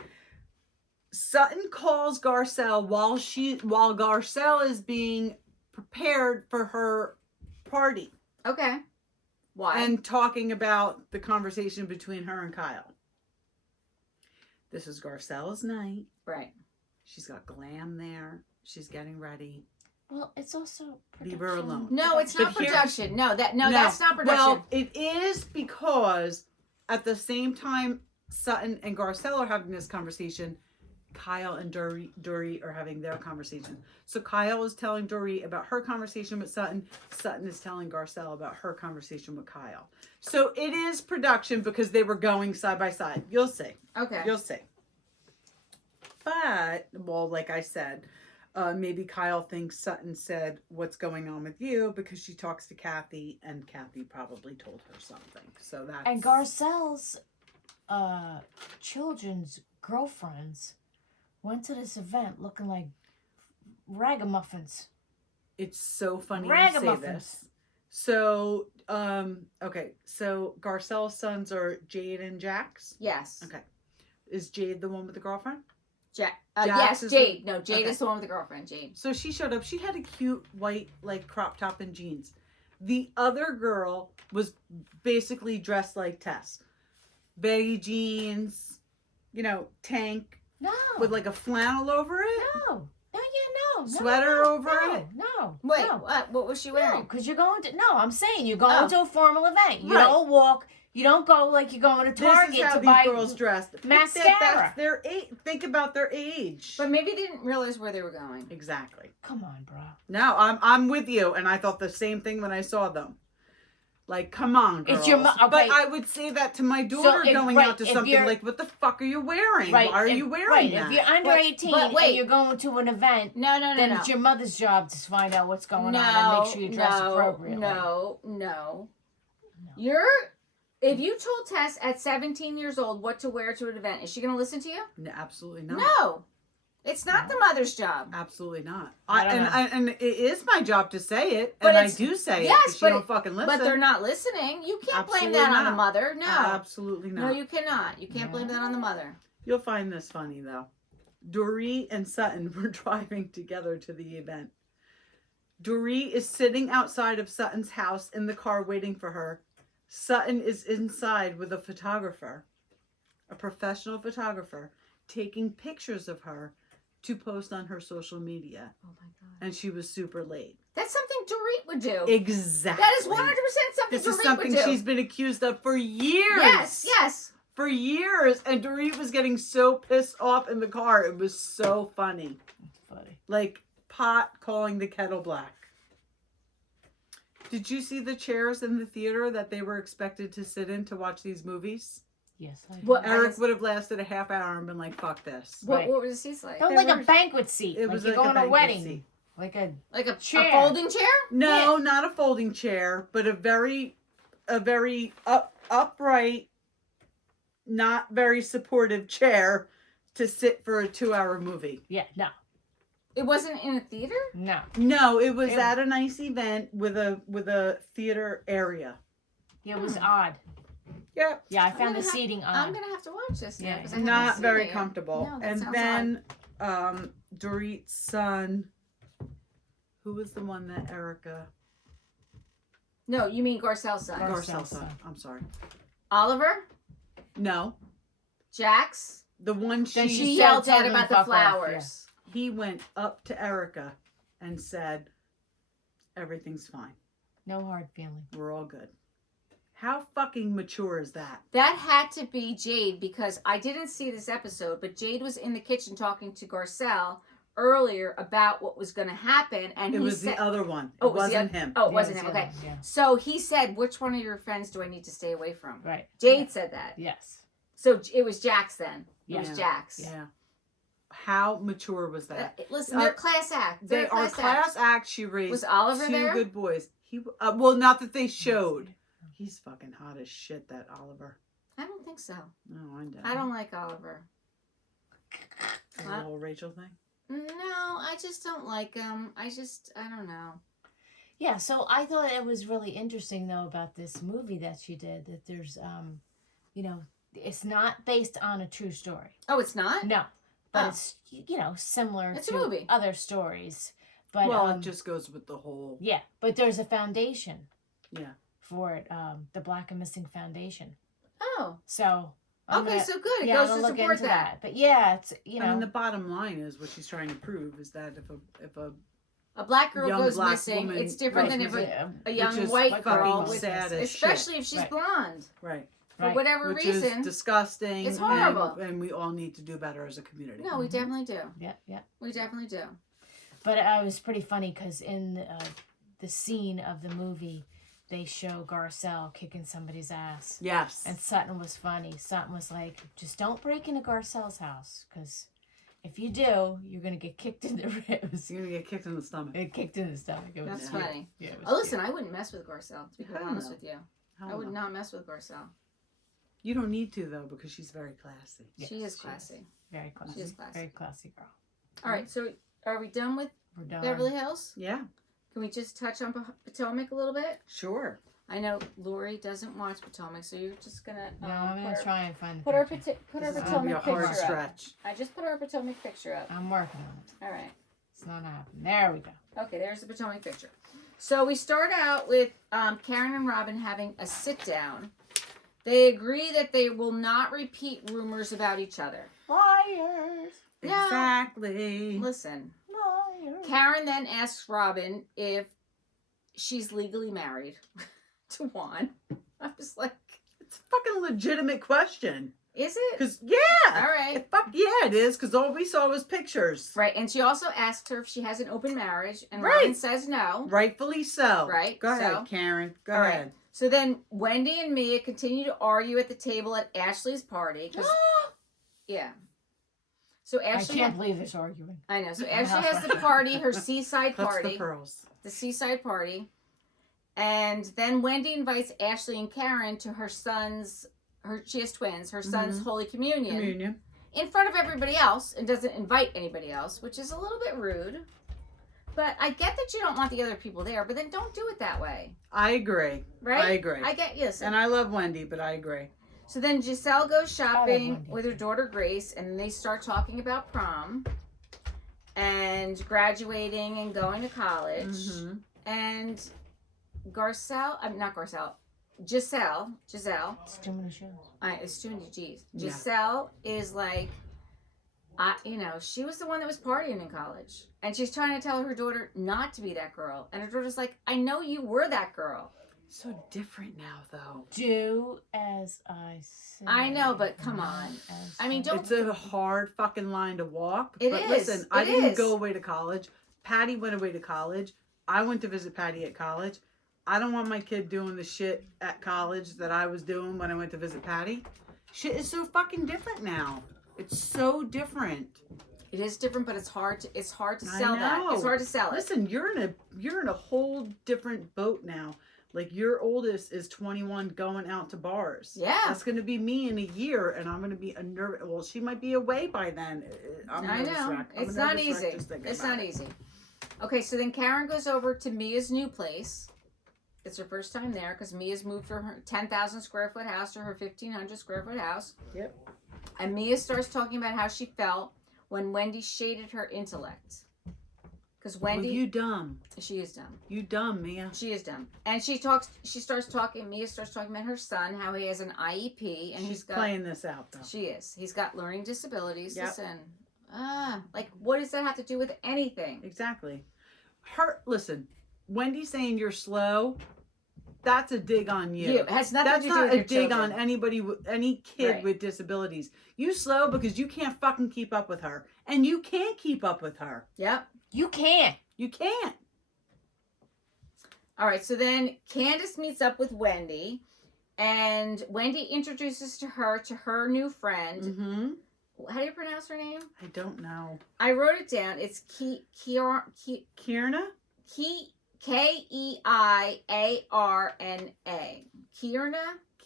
Sutton calls Garcelle while Garcelle is being prepared for her party Okay. Why? and talking about the conversation between her and Kyle. This is Garcelle's night. Right. She's got glam there. She's getting ready. Well, it's also production. Leave her alone. No, it's not But here- production. That's not production. Well, it is because at the same time Sutton and Garcelle are having this conversation, Kyle and Dory are having their conversation. So Kyle is telling Dory about her conversation with Sutton. Sutton is telling Garcelle about her conversation with Kyle. So it is production because they were going side by side. You'll see. Okay. You'll see. But, well, like I said, maybe Kyle thinks Sutton said, "What's going on with you?" because she talks to Kathy, and Kathy probably told her something. So that's... And Garcelle's children's girlfriends went to this event looking like ragamuffins. It's so funny you say Ragamuffins. this. So, okay. So Garcelle's sons are Jade and Jax. Yes. Okay. Is Jade the one with the girlfriend? Jax Jax is Jade. the- No, Jade okay. is the one with the girlfriend. Jade. So she showed up. She had a cute white, like, crop top and jeans. The other girl was basically dressed like Tess. Baggy jeans, you know, tank No. with like a flannel over it. No. Sweater over it? No. Wait, no. what was she No, wearing? because you're going to... No, I'm saying you're going Oh. to a formal event. You Right. don't walk... You don't go like you're going to Target This is how to these buy girls dressed. mascara. That's their age. Think about their age. But maybe they didn't realize where they were going. Exactly. Come on, bro. No, I'm with you, and I thought the same thing when I saw them. Like, come on, girls. It's your okay. But I would say that to my daughter if- going right, out to if something you're- like, "What the fuck are you wearing? Right. Why are if, you wearing right. that?" If you're under But- 18 but wait. and you're going to an event, No, then it's your mother's job to find out what's going on and make sure you dress appropriately. No. If you told Tess at 17 years old what to wear to an event, is she going to listen to you? No, absolutely not. No. It's not the mother's job. Absolutely not. I don't know. And it is my job to say it, But and I it's- do say yes, it. But but you don't fucking listen. But they're not listening. You can't blame Absolutely that on not. the mother. No. Absolutely not. No, you cannot. You can't blame that on the mother. You'll find this funny, though. Doree and Sutton were driving together to the event. Doree is sitting outside of Sutton's house in the car waiting for her. Sutton is inside with a photographer, a professional photographer, taking pictures of her to post on her social media. Oh my God. And she was super late. That's something Dorit would do. Exactly. That is 100% something This is Dorit something would do. she's been accused of for years. Yes. For years. And Dorit was getting so pissed off in the car. It was so funny. That's funny. Like pot calling the kettle black. Did you see the chairs in the theater that they were expected to sit in to watch these movies? Yes, I What- do. Eric would have lasted a half hour and been like, fuck this. What, Right. what were the seats like? That was They like were- a banquet seat. It Like was you're like a going to a banquet wedding. seat. Like a Like a chair. folding chair? No, not a folding chair, but a very upright not very supportive chair to sit for a 2-hour movie. Yeah, no. It wasn't in a theater? No. No, it was at a nice event with a theater area. Yeah, it was odd. Yep. Yeah, I found the seating I'm odd. going to have to watch this now. Yeah. 'Cause I haven't Not seen very it yet. comfortable. No, that And sounds then Dorit's son, who was the one that Erica No, you mean Garcelle's son. Garcelle's Garcelle's son. son. I'm sorry. Oliver? No, Jax? the one Then She She yelled said at something about the fuck off, flowers. he went up to Erica and said, "Everything's fine. No hard feeling. We're all good." How fucking mature is that? That had to be Jade because I didn't see this episode, but Jade was in the kitchen talking to Garcelle earlier about what was going to happen, and It he was said, the other one. Oh, It it was the wasn't him. "Oh, it Yeah, wasn't it's him." the Okay, other one, yeah. so he said, "Which one of your friends do I need to stay away from?" Right. Jade said that. Yes. So it was Jax then. It Yeah. was Jax. Yeah. How mature was that? Listen, they're class act. They They're are class act. She raised Was Oliver 2 there? good boys. He well, not that they showed. He's fucking hot as shit. That Oliver. I don't think so. No, I don't. I don't like Oliver. The whole Rachel thing. No, I just don't like him. I don't know. Yeah, so I thought it was really interesting though about this movie that she did that there's you know, it's not based on a true story. Oh, it's not? No. But Oh. it's similar It's a to movie. other stories. But Well, it just goes with the whole. yeah, but there's a foundation Yeah. for it, the Black and Missing Foundation. Oh. So Okay, so good. It yeah, goes I'm to gonna look support into that. But yeah, it's I mean, the bottom line is what she's trying to prove is that if a A black girl young goes black missing. woman It's different goes than if missing, a young which is white fucking girl, with, sad as especially if she's Right. blonde. right, For Right. whatever which reason. is disgusting. It's horrible. and we all need to do better as a community. No, we Mhm. definitely do. yeah. We definitely do. But it was pretty funny because in the scene of the movie, they show Garcelle kicking somebody's ass. Yes. And Sutton was funny. Sutton was like, just don't break into Garcelle's house because if you do, you're going to get kicked in the ribs. You're gonna get kicked in the stomach. It kicked in the stomach. It was That's cute. funny. Yeah, it was Oh, listen, cute. I wouldn't mess with Garcelle, to be quite Hell honest no. with you. Hell I would no. not mess with Garcelle. You don't need to though because she's very classy. Yes, She is she classy. Very classy. She is classy. Very classy girl. All right, so are we done with We're done. Beverly Hills? Yeah. Can we just touch on Potomac a little bit? Sure. I know Lori doesn't watch Potomac, so you're just gonna No, I'm going to try and find the put our picture. put our This is gonna be a Potomac hard picture up. stretch. I just put our Potomac picture up. I'm working on it. All right. It's not happening. There we go. Okay, there's the Potomac picture. So we start out with Karen and Robin having a sit down. They agree that they will not repeat rumors about each other. Liars. No. Exactly. Listen, Liars. Karen then asks Robin if she's legally married to Juan. I was like, It's a fucking legitimate question. is it? Cause yeah. All right. Fuck yeah, it is. Cause all we saw was pictures. Right, and she also asked her if she has an open marriage, and Right. Robin says no. Rightfully so. Right, Go ahead, so- Karen. Go All right. ahead. So then Wendy and Mia continue to argue at the table at Ashley's party. 'Cause- yeah. So I Ashley, can't believe this arguing. I know. So Ashley has the party, her seaside Touch party, the pearls. the seaside party, and then Wendy invites Ashley and Karen to her son's. She has twins. Her son's Holy Communion. in front of everybody else, and doesn't invite anybody else, which is a little bit rude. But I get that you don't want the other people there, but then don't do it that way, I agree. right? I agree. I get yes. And I love Wendy, but I agree. So then Giselle goes shopping Wendy. with her daughter Grace, and then they start talking about prom and graduating and going to college. Mm-hmm. And not Garcelle, Giselle, It's too many shows. it's too many G's. Yeah. Giselle is like, she was the one that was partying in college. And she's trying to tell her daughter not to be that girl. And her daughter's like, I know you were that girl. So different now, though. Do as I say. I know, but come not on. as I mean, I don't- It's a hard fucking line to walk. It but is. listen, I It didn't is. go away to college. Patty went away to college. I went to visit Patty at college. I don't want my kid doing the shit at college that I was doing when I went to visit Patty. Shit is so fucking different now. It's so different. It is different, but it's hard to I sell that. know. It's hard to sell it. Listen, you're in a whole different boat now. Like, your oldest is 21 going out to bars. Yeah. That's going to be me in a year, and I'm going to be a nervous. Well, she might be away by then. I know. It's not easy. It's not easy. Okay, so then Karen goes over to Mia's new place. It's her first time there because Mia's moved from her 10,000 square foot house to her 1,500 square foot house. Yep. And Mia starts talking about how she felt when Wendy shaded her intellect. Because Wendy, Well, you dumb. She is dumb. You dumb, Mia. She is dumb. And Mia starts talking about her son, how he has an IEP. And She's playing this out, though. She is. He's got learning disabilities. Yep. Listen, like, what does that have to do with anything? Exactly. Listen, Wendy saying you're slow, that's a dig on you. It has nothing That's to do not with a your dig children. on anybody, any kid Right. with disabilities. You slow because you can't fucking keep up with her. And you can't keep up with her. Yep. You can't. You can't. All right, so then Candace meets up with Wendy, and Wendy introduces to her new friend. Mm-hmm. How do you pronounce her name? I don't know. I wrote it down. It's Kierna? Keiarna. Kierna.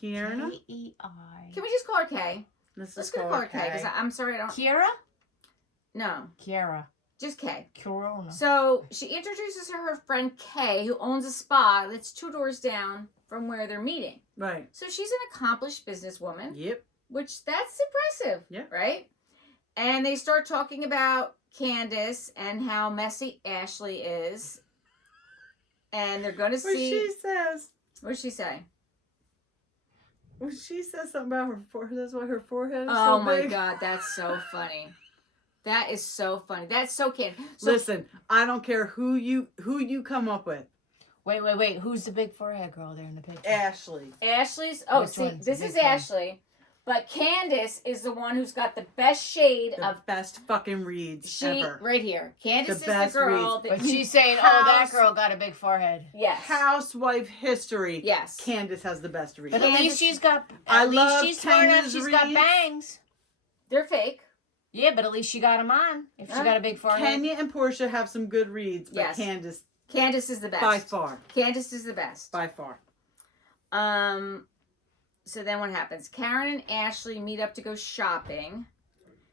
Kierna? K-E-I. Can we just call her Kay? Let's Let's call her Kay, because I'm sorry, I don't. Kira? No, Kiara. just Kay. Corona. So she introduces her friend Kay, who owns a spa that's 2 doors down from where they're meeting. Right. So she's an accomplished businesswoman, Yep. which that's impressive, Yeah. right? And they start talking about Candace and how messy Ashley is. And they're going to What see... she says. What did she say? Well, she says something about her forehead. That's why her forehead is Oh so my big. God, that's so funny. That is so funny. That's so Candace. So, Listen, I don't care who you come up with. Wait. Who's the big forehead girl there in the picture? Ashley. Ashley's... Oh, Which see, one's this the is big one? Ashley. But Candace is the one who's got the best shade The of... best fucking reads ever. Right here. Candace The is the best girl... reads. That, But she's saying, oh, that House- girl got a big forehead. yes. Housewife history. Yes. Candace has the best read. But at Candace- least she's got. I At least love she's smart enough. Kenya's She's got reads. bangs. They're fake. Yeah, but at least she got them on. If she got a big forehead. Kenya and Portia have some good reads, but Yes. Candace, Candace is the best. by far. Candace is the best. By far. So then what happens? Karen and Ashley meet up to go shopping.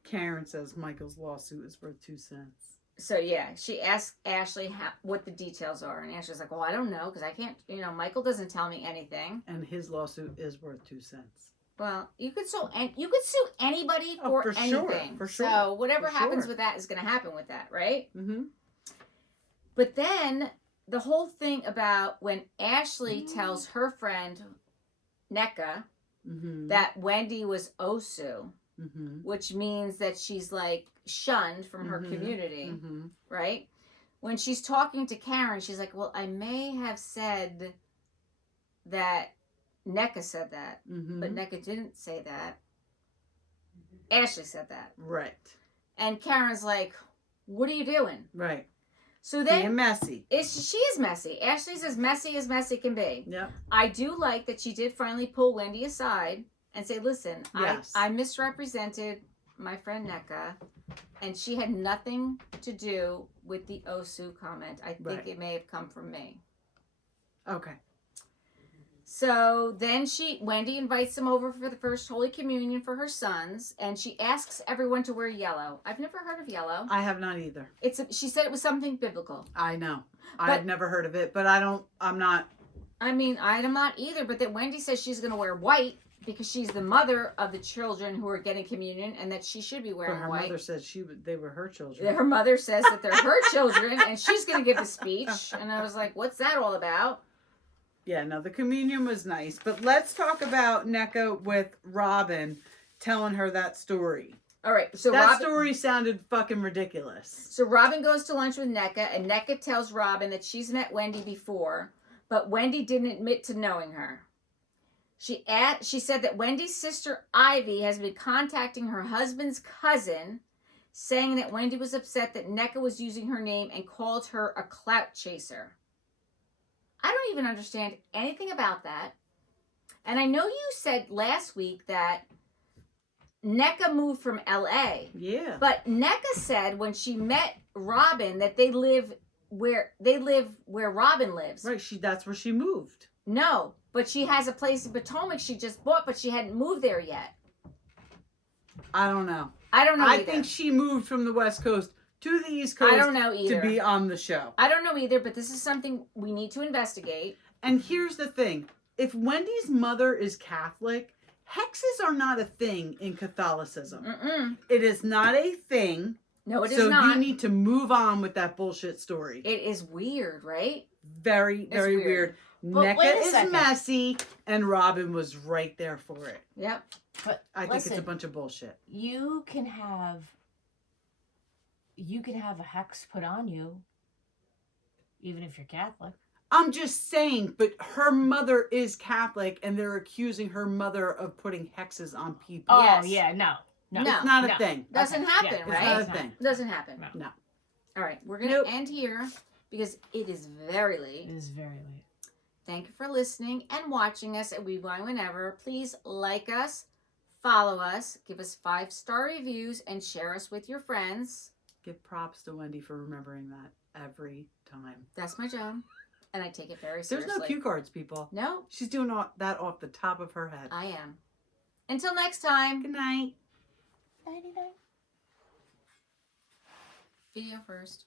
Karen says Michael's lawsuit is worth 2 cents. So yeah, she asks Ashley what the details are, and Ashley's like, "Well, I don't know because I can't. Michael doesn't tell me anything." And his lawsuit is worth 2 cents. Well, you could sue anybody Oh, for for sure, anything. for sure, So whatever for happens sure. with that is going to happen with that, right? Mm-hmm. But then the whole thing about when Ashley tells her friend Nneka Mm-hmm. that Wendy was Osu, Mm-hmm. which means that she's like shunned from her Mhm. community, Mm-hmm. right? When she's talking to Karen, she's like, "Well, I may have said that Nneka said that, Mm-hmm. but Nneka didn't say that. Ashley said that." Right. And Karen's like, "What are you doing?" Right. So Being then messy. she is messy. Ashley's as messy can be. Yep. I do like that she did finally pull Wendy aside and say, "Listen, Yes. I misrepresented my friend Nneka, and she had nothing to do with the Osu comment. I think Right. it may have come from me." Okay. So then Wendy invites them over for the first Holy Communion for her sons, and she asks everyone to wear yellow. I've never heard of yellow. I have not either. She said it was something biblical. I know. But- I've never heard of it, but I'm not. I mean, I'm not either, but that Wendy says she's going to wear white because she's the mother of the children who are getting communion, and that she should be But wearing her white. mother said they were her children. Her mother says that they're her children, and she's going to give the speech. And I was like, what's that all about? Yeah, no, the communion was nice. But let's talk about Nneka with Robin telling her that story. All right, so That Robin, story sounded fucking ridiculous. So Robin goes to lunch with Nneka, and Nneka tells Robin that she's met Wendy before, but Wendy didn't admit to knowing her. She said that Wendy's sister Ivy has been contacting her husband's cousin, saying that Wendy was upset that Nneka was using her name and called her a clout chaser. I don't even understand anything about that. And I know you said last week that Nneka moved from LA. Yeah. But Nneka said when she met Robin that they live where Robin lives. Right, that's where she moved. No, but she has a place in Potomac she just bought, but she hadn't moved there yet. I don't know. I don't know I either. think she moved from the West Coast to the East Coast I don't know either. to be on the show. I don't know either, but this is something we need to investigate. And here's the thing. If Wendy's mother is Catholic, hexes are not a thing in Catholicism. Mm-mm. It is not a thing. No, it is so not. you need to move on with that bullshit story. It is weird, right? Very, very weird. But NECA wait a is second. messy, and Robin was right there for it. Yep. But I think it's a listen, bunch of bullshit. you can have a hex put on you, even if you're Catholic. I'm just saying, but her mother is Catholic, and they're accusing her mother of putting hexes on people. Oh Yes. yeah, no. No. It's not a no. thing. Doesn't Okay. happen, Yeah, it's right? not a thing. Doesn't happen. No. No. All right, we're going to end here because it is very late. It is very late. Thank you for listening and watching us at We Wine Whenever. Please like us, follow us, give us 5-star reviews, and share us with your friends. Give props to Wendy for remembering that every time. That's my job, and I take it very There's seriously. no cue cards, people. No, She's doing that off the top of her head. I am. Until next time. Good night. 99. Video first.